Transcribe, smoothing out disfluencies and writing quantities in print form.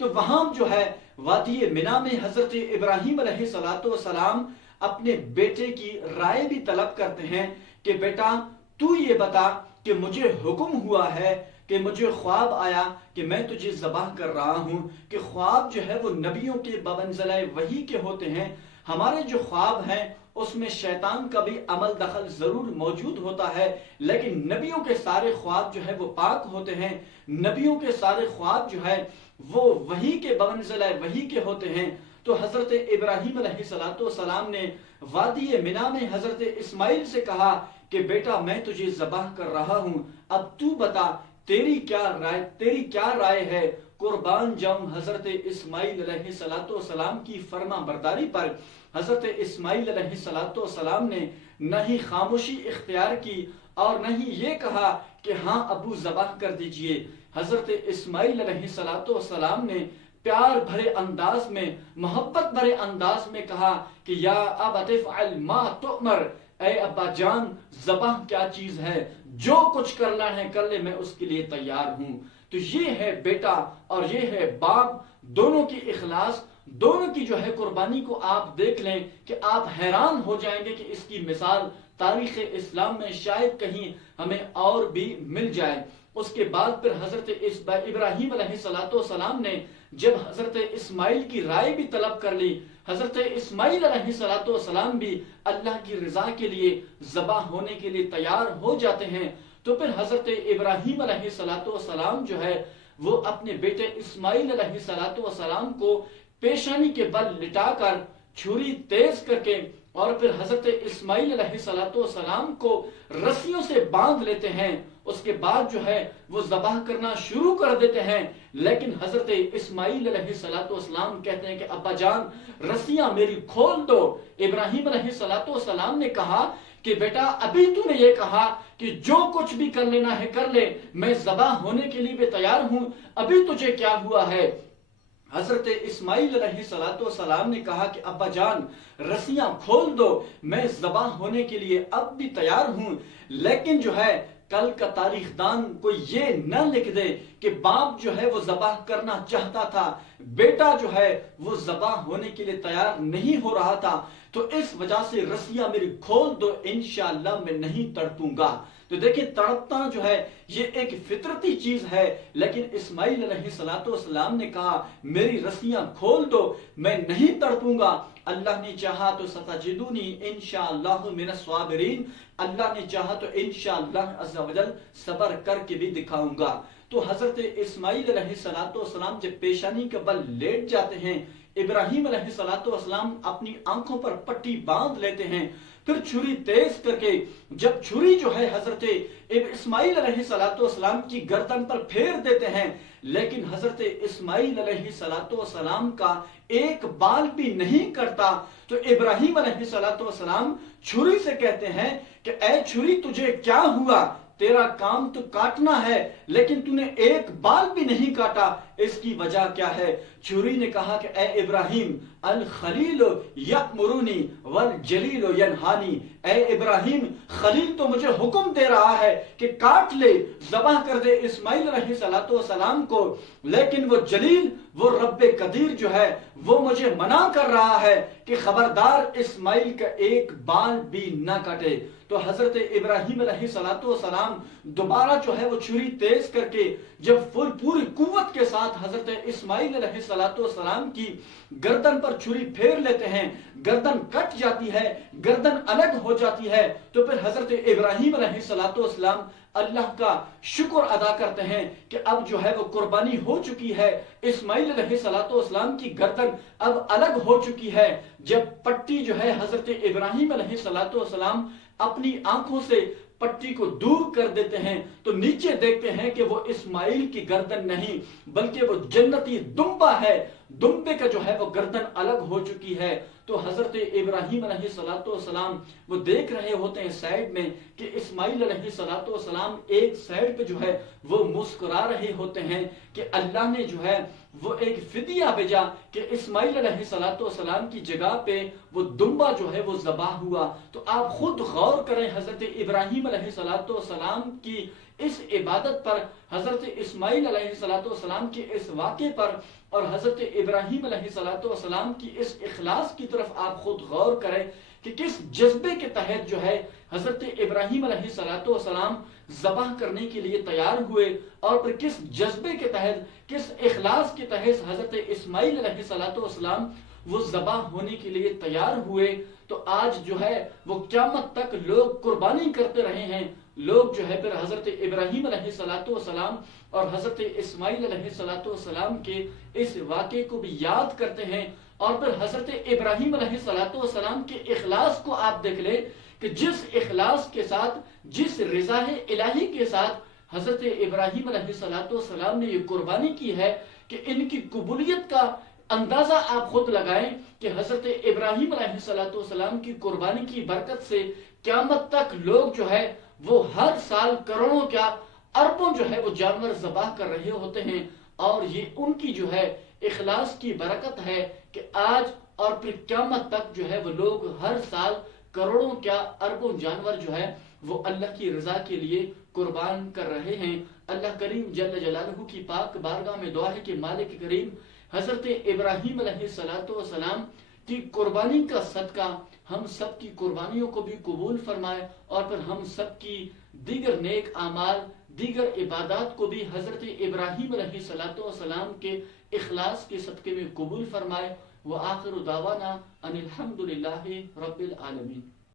تو وہاں جو ہے وادی منا میں حضرت ابراہیم علیہ السلام اپنے بیٹے کی رائے بھی طلب کرتے ہیں کہ بیٹا تو یہ بتا کہ مجھے حکم ہوا ہے کہ مجھے خواب آیا کہ میں تجھے ذبح کر رہا ہوں، کہ خواب جو ہے وہ نبیوں کے بمنزلہ وحی کے ہوتے ہیں، ہمارے جو خواب ہیں اس میں شیطان کا بھی عمل دخل ضرور موجود ہوتا ہے، لیکن نبیوں کے سارے خواب جو ہے وہ پاک ہوتے ہیں، نبیوں کے سارے خواب جو ہے وہ وحی کے بمنزلہ وحی کے ہوتے ہیں۔ تو حضرت ابراہیم علیہ السلام نے وادی منا میں حضرت اسماعیل سے کہا کہ بیٹا میں تجھے ذبح کر رہا ہوں، اب تو بتا تیری کیا رائے ہے؟ قربان جاؤں حضرت اسماعیل علیہ السلام کی فرما برداری پر۔ حضرت اسماعیل علیہ السلام نے نہ ہی خاموشی اختیار کی اور نہ ہی یہ کہا کہ ہاں ابو ذبح کر دیجئے۔ حضرت اسماعیل علیہ السلام نے پیار بھرے انداز میں، محبت بھرے انداز میں کہا کہ یا ابت افعل ما تؤمر، اے ابا جان ذبح کیا چیز ہے، جو کچھ کرنا ہے کر لے، میں اس کے لیے تیار ہوں۔ تو یہ ہے بیٹا اور یہ ہے باپ، دونوں کی اخلاص، دونوں کی جو ہے قربانی کو آپ دیکھ لیں کہ آپ حیران ہو جائیں گے کہ اس کی مثال تاریخ اسلام میں شاید کہیں ہمیں اور بھی مل جائے۔ اس کے بعد پھر حضرت ابراہیم علیہ السلام نے جب حضرت اسماعیل کی رائے بھی طلب کر لی، حضرت اسماعیل علیہ السلام بھی اللہ کی رضا کے لیے ذبح ہونے کے لیے تیار ہو جاتے ہیں، تو پھر حضرت ابراہیم علیہ السلام جو ہے وہ اپنے بیٹے اسماعیل علیہ السلام کو پیشانی کے بل لٹا کر چھری تیز کر کے اور پھر حضرت اسماعیل علیہ السلام کو رسیوں سے باندھ لیتے ہیں۔ اس کے بعد جو ہے وہ ذبح کرنا شروع کر دیتے ہیں، لیکن حضرت اسماعیل علیہ السلام کہتے ہیں کہ ابا جان رسیاں میری کھول دو۔ ابراہیم علیہ السلام نے کہا کہ بیٹا ابھی تو نے یہ کہا کہ جو کچھ بھی کر لینا ہے کر لے، میں ذبح ہونے کے لیے بھی تیار ہوں، ابھی تجھے کیا ہوا ہے؟ حضرت اسماعیل علیہ السلام نے کہا کہ ابا جان رسیاں کھول دو، میں ذبح ہونے کے لیے اب بھی تیار ہوں، لیکن جو ہے کل کا تاریخ دان کوئی یہ نہ لکھ دے کہ باپ جو ہے وہ ذبح کرنا چاہتا تھا، بیٹا جو ہے وہ ذبح ہونے کے لیے تیار نہیں ہو رہا تھا، تو اس وجہ سے رسیاں میری کھول دو، انشاءاللہ میں نہیں تڑپوں گا۔ تو دیکھیں تڑپنا جو ہے یہ ایک فطرتی چیز ہے، لیکن اسماعیل علیہ السلام نے کہا میری رسیاں کھول دو، میں نہیں تڑپوں گا، اللہ نے چاہا تو ستجدونی انشاءاللہ من الصابرین، اللہ نے چاہا تو انشاءاللہ عز و جل صبر کر کے بھی دکھاؤں گا۔ تو حضرت اسماعیل علیہ السلام جب پیشانی کے بل لیٹ جاتے ہیں، ابراہیم علیہ السلام اپنی آنکھوں پر پٹی باندھ لیتے ہیں، پھر چھری تیز کر کے جب چھری جو ہے حضرت اسماعیل علیہ السلام کی گردن پر پھیر دیتے ہیں، لیکن حضرت اسماعیل علیہ السلام کا ایک بال بھی نہیں کرتا، تو ابراہیم علیہ السلام چھری سے کہتے ہیں کہ اے چھری تجھے کیا ہوا؟ تیرا کام تو کاٹنا ہے لیکن تو نے ایک بال بھی نہیں کاٹا، اس کی وجہ کیا ہے؟ چھری نے کہا کہ اے ابراہیم الخلیل یأمرنی والجلیل ینہانی، اے ابراہیم خلیل تو مجھے حکم دے رہا ہے کہ کاٹ لے، ذبح کر دے اسماعیل علیہ السلام کو، لیکن وہ جلیل، وہ رب قدیر جو ہے وہ مجھے منع کر رہا ہے کہ خبردار اسماعیل کا ایک بال بھی نہ کٹے۔ تو حضرت ابراہیم علیہ السلام دوبارہ جو ہے وہ چھری تیز کر کے جب پوری قوت کے ساتھ حضرت اسماعیل علیہ السلام کی گردن پر چھری پھیر لیتے ہیں، گردن کٹ جاتی ہے، گردن الگ ہو جاتی ہے، تو پھر حضرت ابراہیم علیہ السلام اللہ کا شکر ادا کرتے ہیں کہ اب جو ہے وہ قربانی ہو چکی ہے، اسماعیل علیہ السلام کی گردن اب الگ ہو چکی ہے۔ جب پٹی جو ہے حضرت ابراہیم علیہ السلام اپنی آنکھوں سے پٹی کو دور کر دیتے ہیں تو نیچے دیکھتے ہیں کہ وہ اسماعیل کی گردن نہیں بلکہ وہ جنتی دمبا ہے، دمبے کا جو ہے وہ گردن الگ ہو چکی ہے۔ تو حضرت ابراہیم علیہ السلام وہ دیکھ رہے ہوتے ہیں سائیڈ میں کہ اسماعیل علیہ السلام ایک سائیڈ پہ جو ہے وہ مسکرا رہے ہوتے ہیں کہ اللہ نے جو ہے وہ ایک فدیہ بھیجا کہ اسماعیل علیہ السلام کی جگہ پہ وہ دمبا جو ہے وہ ذبح ہوا۔ تو آپ خود غور کریں حضرت ابراہیم علیہ السلام کی اس عبادت پر، حضرت اسماعیل علیہ السلام کے اس واقعے پر، اور حضرت ابراہیم علیہ السلام کی اس اخلاص کی طرف آپ خود غور کریں کہ کس جذبے کے تحت جو ہے حضرت ابراہیم علیہ السلام ذبح کرنے کے لیے تیار ہوئے، اور پھر کس جذبے کے تحت، کس اخلاص کے تحت حضرت اسماعیل علیہ السلام وہ ذبح ہونے کے لیے تیار ہوئے۔ تو آج جو ہے وہ قیامت تک لوگ قربانی کرتے رہے ہیں، لوگ جو ہے پھر حضرت ابراہیم علیہ السلام اور حضرت اسماعیل علیہ السلام کے اس واقعے کو بھی یاد کرتے ہیں، اور پھر حضرت ابراہیم علیہ السلام کے اخلاص کو آپ دیکھ لیں کہ جس اخلاص کے ساتھ، جس رضا الہی کے ساتھ حضرت ابراہیم علیہ السلام نے یہ قربانی کی ہے، کہ ان کی قبولیت کا اندازہ آپ خود لگائیں کہ حضرت ابراہیم علیہ السلام کی قربانی کی برکت سے قیامت تک لوگ جو ہے وہ ہر سال کروڑوں کیا اربوں جو ہے وہ جانور ذبح کر رہے ہوتے ہیں، اور یہ ان کی جو ہے اخلاص کی برکت ہے کہ آج اور پھر قیامت تک جو ہے وہ لوگ ہر سال کروڑوں کیا اربوں جانور جو ہے وہ اللہ کی رضا کے لیے قربان کر رہے ہیں۔ اللہ کریم جل جلالہ کی پاک بارگاہ میں دعا ہے کہ مالک کریم حضرت ابراہیم علیہ السلام کی قربانی کا صدقہ ہم سب کی قربانیوں کو بھی قبول فرمائے، اور پھر ہم سب کی دیگر نیک اعمال، دیگر عبادات کو بھی حضرت ابراہیم علیہ السلام کے اخلاص کے صدقے میں قبول فرمائے۔ وآخر دعوانا ان الحمد للہ رب العالمین۔